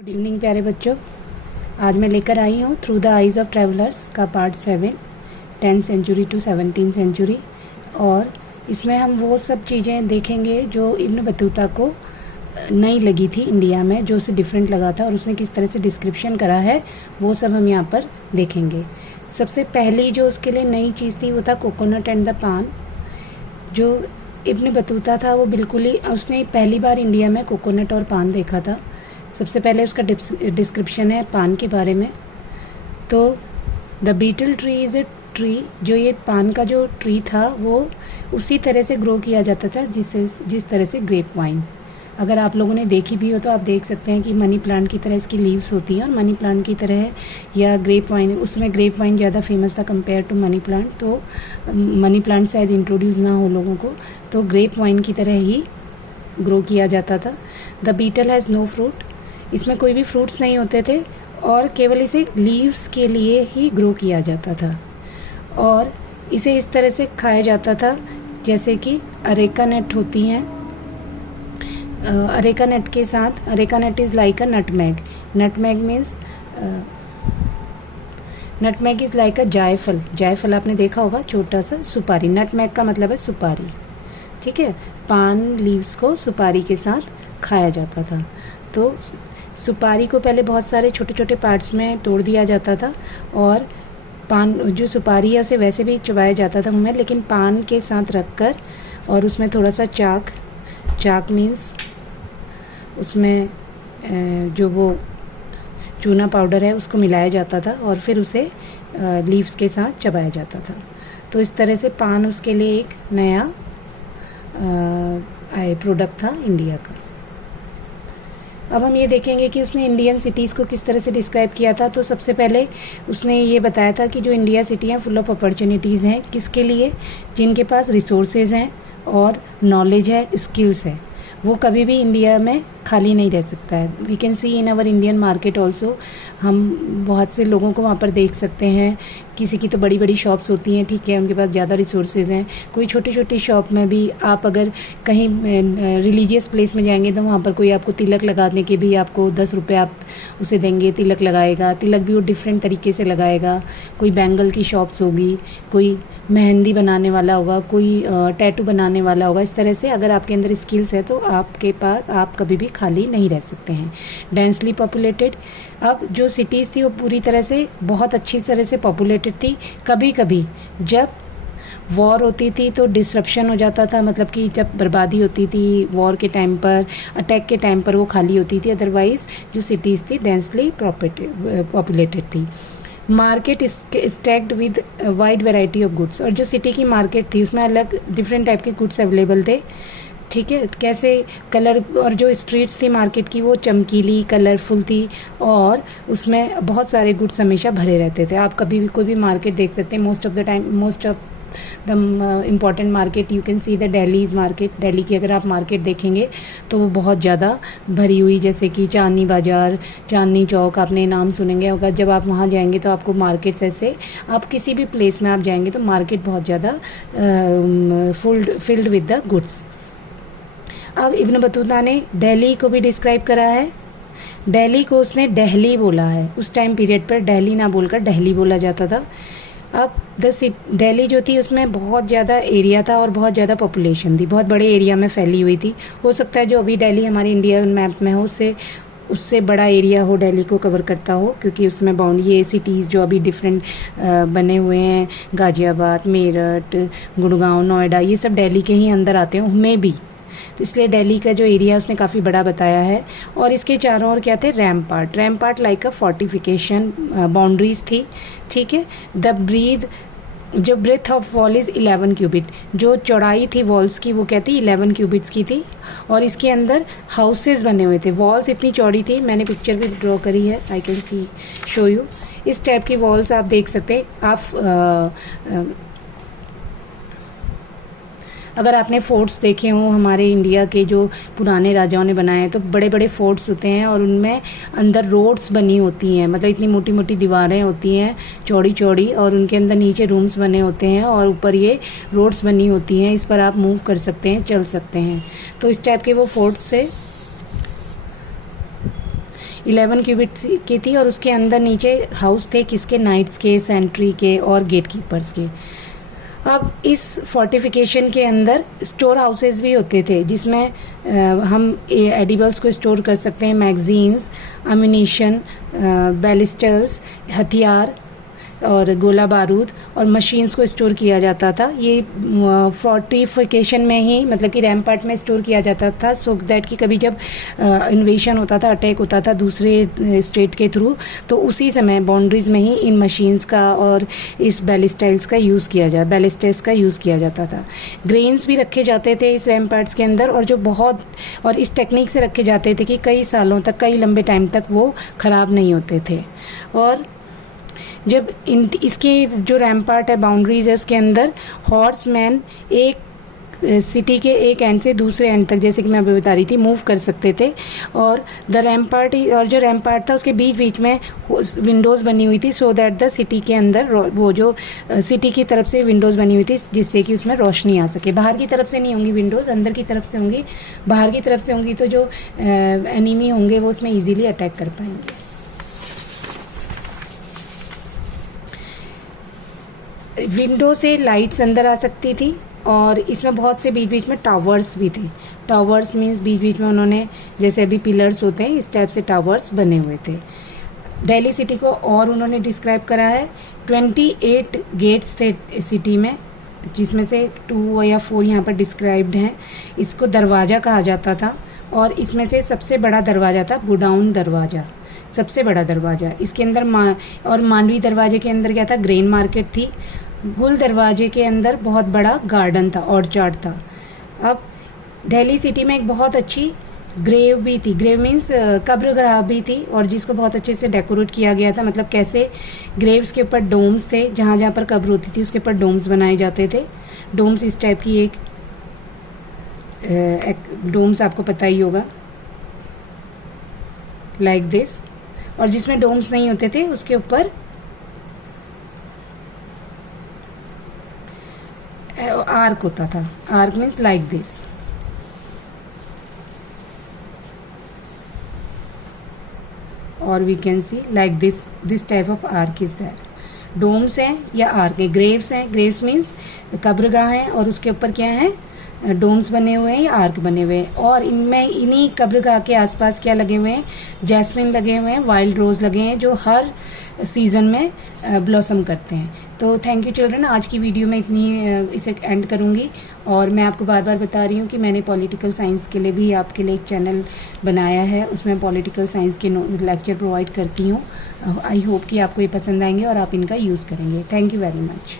Good evening प्यारे बच्चों। आज मैं लेकर आई हूँ through the eyes of travellers का part 7, 10th century to 17th century. और इसमें हम वो सब चीज़ें देखेंगे जो इब्न बतूता को नई लगी थी इंडिया में, जो उसे डिफरेंट लगा था और उसने किस तरह से डिस्क्रिप्शन करा है, वो सब हम यहाँ पर देखेंगे। सबसे पहली जो उसके लिए नई चीज़ थी वो था कोकोनट एंड द पान। जो इब्न बतूता था वो बिल्कुल ही, उसने पहली बार इंडिया में कोकोनट और पान देखा था। सबसे पहले उसका डिस्क्रिप्शन है पान के बारे में। तो the betel tree is a tree, जो ये पान का जो ट्री था वो उसी तरह से ग्रो किया जाता था जिस तरह से ग्रेप वाइन। अगर आप लोगों ने देखी भी हो तो आप देख सकते हैं कि मनी प्लांट की तरह इसकी लीव्स होती हैं और मनी प्लांट की तरह या ग्रेप वाइन, उसमें ग्रेप वाइन ज़्यादा फेमस था कंपेयर टू मनी प्लांट। तो मनी प्लांट शायद इंट्रोड्यूस ना हो लोगों को, तो ग्रेप वाइन की तरह ही ग्रो किया जाता था। The betel has no fruit, इसमें कोई भी फ्रूट्स नहीं होते थे और केवल इसे लीव्स के लिए ही ग्रो किया जाता था और इसे इस तरह से खाया जाता था जैसे कि अरेका नट होती हैं। अरेका नट के साथ, areca nut is like a nutmeg. Nutmeg means, nutmeg is like a जायफल। जायफल आपने देखा होगा, छोटा सा सुपारी। नटमैग का मतलब है सुपारी, ठीक है। पान लीव्स को सुपारी के साथ खाया जाता था। तो सुपारी को पहले बहुत सारे छोटे छोटे पार्ट्स में तोड़ दिया जाता था और पान, जो सुपारी है उसे वैसे भी चबाया जाता था मुँह में, लेकिन पान के साथ रखकर और उसमें थोड़ा सा चाक मीन्स उसमें जो वो चूना पाउडर है उसको मिलाया जाता था और फिर उसे लीव्स के साथ चबाया जाता था। तो इस तरह से पान उसके लिए एक नया प्रोडक्ट था इंडिया का। अब हम ये देखेंगे कि उसने इंडियन सिटीज़ को किस तरह से डिस्क्राइब किया था। तो सबसे पहले उसने ये बताया था कि जो इंडिया सिटी हैं फुल ऑफ अपॉर्चुनिटीज़ हैं, किसके लिए? जिनके पास रिसोर्सेज हैं और नॉलेज है, स्किल्स है, वो कभी भी इंडिया में खाली नहीं रह सकता है। We can see in our Indian market also, हम बहुत से लोगों को वहाँ पर देख सकते हैं। किसी की तो बड़ी बड़ी शॉप्स होती हैं, ठीक है, उनके पास ज़्यादा रिसोर्सेज हैं। कोई छोटी छोटी शॉप में भी आप अगर कहीं रिलीजियस प्लेस में जाएंगे तो वहाँ पर कोई आपको तिलक लगाने के भी आपको 10 रुपये आप उसे देंगे, तिलक लगाएगा। तिलक भी वो डिफरेंट तरीके से लगाएगा। कोई बैंगल की शॉप्स होगी, कोई मेहंदी बनाने वाला होगा, कोई टैटू बनाने वाला होगा। इस तरह से अगर आपके अंदर स्किल्स है तो आपके पास, आप कभी भी खाली नहीं रह सकते हैं। डेंसली पॉपुलेटेड, अब जो सिटीज़ थी वो पूरी तरह से बहुत अच्छी तरह से पॉपुलेटेड थी। कभी कभी जब वॉर होती थी तो डिसरप्शन हो जाता था, मतलब कि जब बर्बादी होती थी वॉर के टाइम पर, अटैक के टाइम पर वो खाली होती थी। अदरवाइज़ जो सिटीज़ थी डेंसली पॉपुलेटेड थी। Market stacked with wide variety of goods, और जो सिटी की मार्केट थी उसमें अलग डिफरेंट टाइप के गुड्स अवेलेबल थे, ठीक है। कैसे? कलर, और जो स्ट्रीट्स थी मार्केट की वो चमकीली, कलरफुल थी और उसमें बहुत सारे गुड्स हमेशा भरे रहते थे। आप कभी भी कोई भी मार्केट देख सकते हैं। Most of the important market you can see the Delhi's market. Delhi की अगर आप मार्केट देखेंगे तो वो बहुत ज़्यादा भरी हुई, जैसे कि चांदनी बाज़ार, चांदनी चौक, आपने नाम सुनेंगे होगा। जब आप वहाँ जाएंगे तो आपको मार्केट्स ऐसे, आप किसी भी प्लेस में आप जाएंगे तो मार्केट बहुत ज़्यादा फिल्ड विद द गुड्स। अब इब्न बतूता ने दिल्ली को भी डिस्क्राइब करा है। दिल्ली को उसने दहली बोला है। उस टाइम पीरियड पर दिल्ली ना बोलकर दहली बोला जाता था। अब दिल्ली जो थी उसमें बहुत ज़्यादा एरिया था और बहुत ज़्यादा पॉपुलेशन थी, बहुत बड़े एरिया में फैली हुई थी। हो सकता है जो अभी दिल्ली हमारे इंडिया मैप में हो उससे बड़ा एरिया हो, दिल्ली को कवर करता हो, क्योंकि उसमें बाउंड्री, ये सिटीज़ जो अभी डिफरेंट बने हुए हैं, गाज़ियाबाद, मेरठ, गुड़गांव, नोएडा, ये सब दिल्ली के ही अंदर आते हैं उनमें भी। तो इसलिए दिल्ली का जो एरिया उसने काफ़ी बड़ा बताया है। और इसके चारों ओर क्या थे? Rampart like a fortification, boundaries थी, ठीक है। जो breath of wall is 11 cubit, जो चौड़ाई थी वॉल्स की वो क्या थी? 11 क्यूबिट्स की थी। और इसके अंदर हाउसेस बने हुए थे। वॉल्स इतनी चौड़ी थी, मैंने पिक्चर भी ड्रॉ करी है, I can see show you. इस टाइप की वॉल्स आप देख सकते हैं। आप अगर आपने फोर्ट्स देखे हों हमारे इंडिया के, जो पुराने राजाओं ने बनाए हैं, तो बड़े बड़े फोर्ट्स होते हैं और उनमें अंदर रोड्स बनी होती हैं, मतलब इतनी मोटी मोटी दीवारें होती हैं चौड़ी चौड़ी, और उनके अंदर नीचे रूम्स बने होते हैं और ऊपर ये रोड्स बनी होती हैं। इस पर आप मूव कर सकते हैं, चल सकते हैं। तो इस टाइप के वो फोर्ट्स से 11 क्यूबिट की थी और उसके अंदर नीचे हाउस थे किसके, नाइट्स के, सेंट्री के और गेट कीपर्स के। अब इस फोर्टिफिकेशन के अंदर स्टोर हाउसेस भी होते थे जिसमें हम एडिबल्स को स्टोर कर सकते हैं, मैगजीन्स, अम्यूनिशन, बैलिस्टर्स, हथियार और गोला बारूद और मशीन्स को स्टोर किया जाता था। ये फोर्टिफिकेशन में ही मतलब कि रैम्पार्ट में स्टोर किया जाता था, सो दैट कि कभी जब इन्वेशन होता था, अटैक होता था दूसरे स्टेट के थ्रू, तो उसी समय बाउंड्रीज़ में ही इन मशीन्स का और इस बैलिस्टाइल्स का यूज़ किया बैलिस्टर्स का यूज़ किया जाता था। ग्रेन्स भी रखे जाते थे इस रैम्पार्ट्स के अंदर और इस टेक्निक से रखे जाते थे कि कई सालों तक, कई लंबे टाइम तक वो ख़राब नहीं होते थे। और जब इसके जो रैम्पार्ट है, बाउंड्रीज है, उसके अंदर हॉर्समैन एक सिटी के एक एंड से दूसरे एंड तक, जैसे कि मैं अभी बता रही थी, मूव कर सकते थे। और जो रैम्पार्ट था उसके बीच बीच में विंडोज़ बनी हुई थी, सो दैट द सिटी के अंदर वो जो सिटी की तरफ से विंडोज़ बनी हुई थी जिससे कि उसमें रोशनी आ सके। बाहर की तरफ से नहीं होंगी विंडोज़, अंदर की तरफ से होंगी। बाहर की तरफ से होंगी तो जो एनिमी होंगे वो उसमें ईजीली अटैक कर पाएंगे। विंडो से लाइट्स अंदर आ सकती थी और इसमें बहुत से बीच बीच में टावर्स भी थे। टावर्स मीन्स बीच बीच में उन्होंने, जैसे अभी पिलर्स होते हैं, इस टाइप से टावर्स बने हुए थे। दिल्ली सिटी को और उन्होंने डिस्क्राइब करा है। 28 गेट्स थे सिटी में, जिसमें से 2 या 4 यहाँ पर डिस्क्राइब्ड हैं। इसको दरवाज़ा कहा जाता था और इसमें से सबसे बड़ा दरवाज़ा था बुडाउन दरवाज़ा, सबसे बड़ा दरवाज़ा। इसके अंदर और मांडवी दरवाजे के अंदर क्या था, ग्रेन मार्केट थी। गुल दरवाजे के अंदर बहुत बड़ा गार्डन था, ऑर्चार्ड था। अब दिल्ली सिटी में एक बहुत अच्छी ग्रेव भी थी। ग्रेव मीन्स कब्रगाह भी थी और जिसको बहुत अच्छे से डेकोरेट किया गया था। मतलब कैसे, ग्रेव्स के ऊपर डोम्स थे, जहाँ जहाँ पर कब्र होती थी उसके ऊपर डोम्स बनाए जाते थे। डोम्स इस टाइप की एक डोम्स आपको पता ही होगा, लाइक दिस। और जिसमें डोम्स नहीं होते थे उसके ऊपर आर्क होता था। Arch means like this. और we can see like this type of arch is there. Domes हैं या आर्क है। ग्रेव्स हैं, ग्रेव्स मीन्स कब्रगाह हैं और उसके ऊपर क्या है, डोम्स बने हुए हैं या आर्क बने हुए हैं। और इनमें इन्हीं कब्रगाह के आसपास क्या लगे हुए हैं, जैस्मिन लगे हुए हैं, वाइल्ड रोज़ लगे हैं जो हर सीज़न में ब्लॉसम करते हैं। तो थैंक यू चिल्ड्रन, आज की वीडियो में इसे एंड करूँगी। और मैं आपको बार बार बता रही हूँ कि मैंने पॉलिटिकल साइंस के लिए भी आपके लिए एक चैनल बनाया है, उसमें पॉलिटिकल साइंस के लेक्चर प्रोवाइड करती हूँ। आई होप कि आपको ये पसंद आएंगे और आप इनका यूज़ करेंगे। Thank you very much.